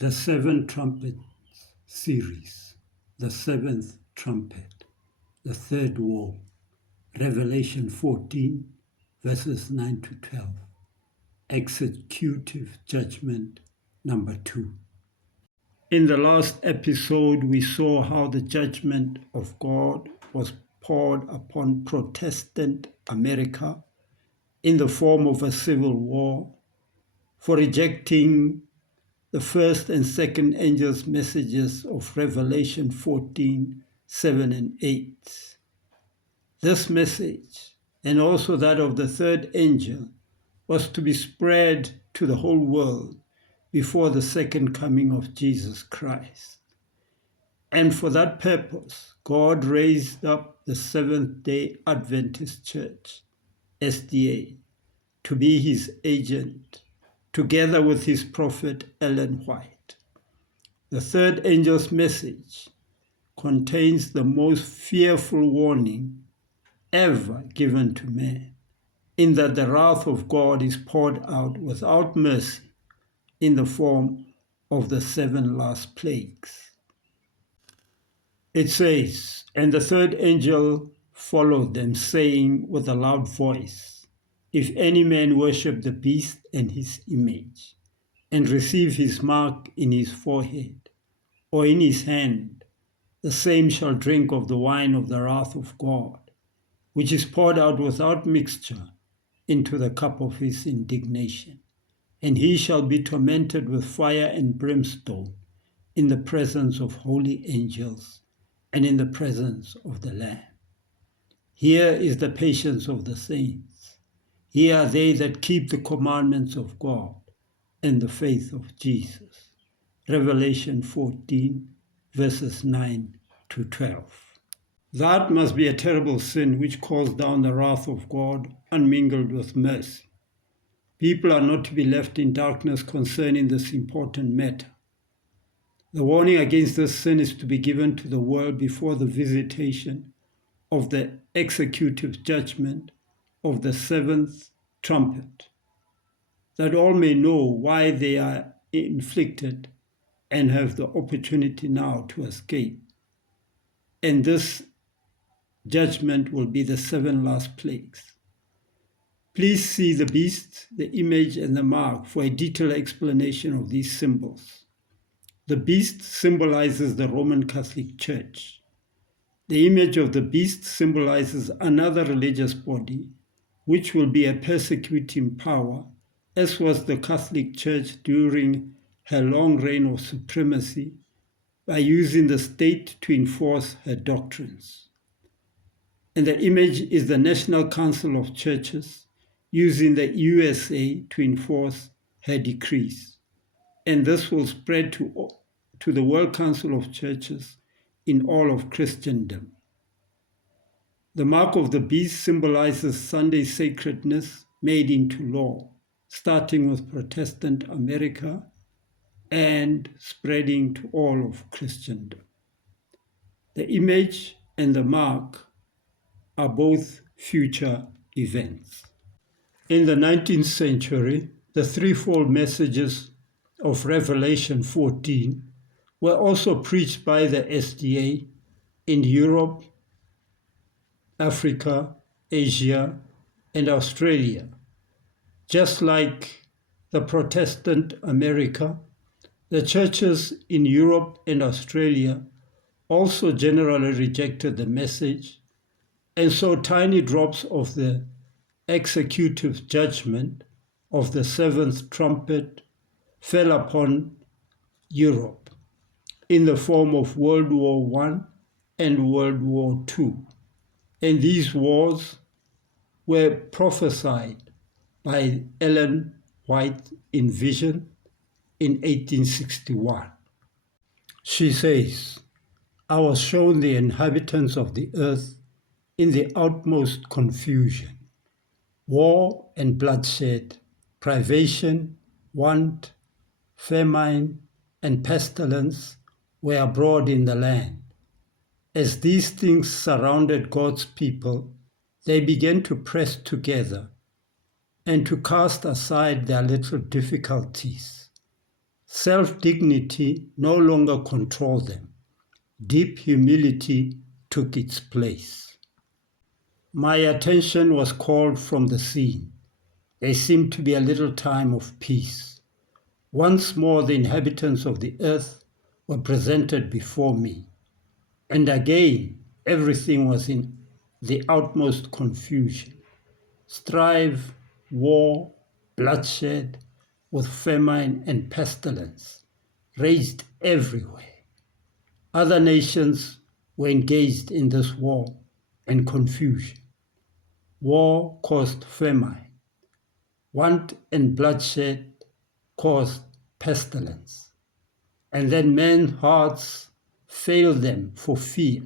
The Seven Trumpets series, the seventh trumpet, the third woe, Revelation 14, verses 9 to 12, executive judgment number 2. In the last episode, we saw how the judgment of God was poured upon Protestant America in the form of a civil war for rejecting the first and second angels' messages of Revelation 14, 7 and 8. This message, and also that of the third angel, was to be spread to the whole world before the second coming of Jesus Christ. And for that purpose, God raised up the Seventh-day Adventist Church, SDA, to be his agent, together with his prophet Ellen White. The third angel's message contains the most fearful warning ever given to man, in that the wrath of God is poured out without mercy in the form of the 7 last plagues. It says, "And the third angel followed them, saying with a loud voice, If any man worship the beast and his image, and receive his mark in his forehead or in his hand, the same shall drink of the wine of the wrath of God, which is poured out without mixture into the cup of his indignation. And he shall be tormented with fire and brimstone in the presence of holy angels and in the presence of the Lamb. Here is the patience of the saints. Here are they that keep the commandments of God and the faith of Jesus." Revelation 14, verses 9 to 12. That must be a terrible sin which calls down the wrath of God unmingled with mercy. People are not to be left in darkness concerning this important matter. The warning against this sin is to be given to the world before the visitation of the executive judgment of the 7th trumpet, that all may know why they are inflicted and have the opportunity now to escape. And this judgment will be the 7 last plagues. Please see the beast, the image, and the mark for a detailed explanation of these symbols. The beast symbolizes the Roman Catholic Church. The image of the beast symbolizes another religious body, which will be a persecuting power, as was the Catholic Church during her long reign of supremacy, by using the state to enforce her doctrines. And the image is the National Council of Churches, using the USA to enforce her decrees. And this will spread to the World Council of Churches in all of Christendom. The mark of the beast symbolizes Sunday sacredness made into law, starting with Protestant America and spreading to all of Christendom. The image and the mark are both future events. In the 19th century, the threefold messages of Revelation 14 were also preached by the SDA in Europe, Africa, Asia, and Australia. Just like the Protestant America, the churches in Europe and Australia also generally rejected the message, and so tiny drops of the executive judgment of the 7th trumpet fell upon Europe in the form of World War I and World War II. And these wars were prophesied by Ellen White in vision in 1861. She says, "I was shown the inhabitants of the earth in the utmost confusion. War and bloodshed, privation, want, famine, and pestilence were abroad in the land. As these things surrounded God's people, they began to press together and to cast aside their little difficulties. Self-dignity no longer controlled them. Deep humility took its place. My attention was called from the scene. There seemed to be a little time of peace. Once more the inhabitants of the earth were presented before me. And again everything was in the utmost confusion. Strife, war, bloodshed, with famine and pestilence raged everywhere. Other nations were engaged in this war and confusion. War caused famine. Want and bloodshed caused pestilence. And then men's hearts failed them for fear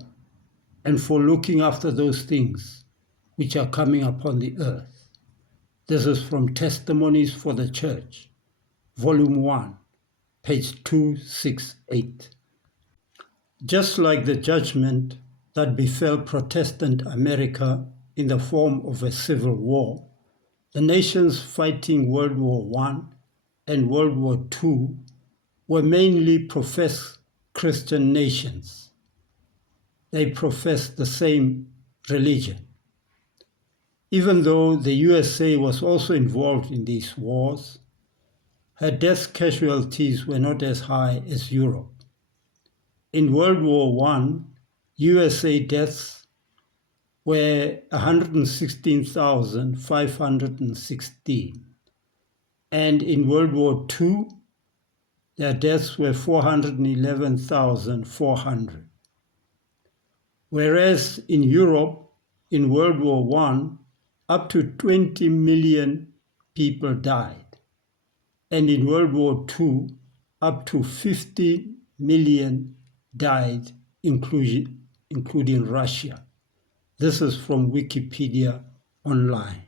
and for looking after those things which are coming upon the earth. This is from Testimonies for the Church, Volume 1, page 268. Just like the judgment that befell Protestant America in the form of a civil war, the nations fighting World War I and World War II were mainly professed Christian nations. They professed the same religion. Even though the USA was also involved in these wars, her death casualties were not as high as Europe. In World War I, USA deaths were 116,516, and in World War II, their deaths were 411,400. Whereas in Europe, in World War I, up to 20 million people died, and in World War II, up to 50 million died, including Russia. This is from Wikipedia online.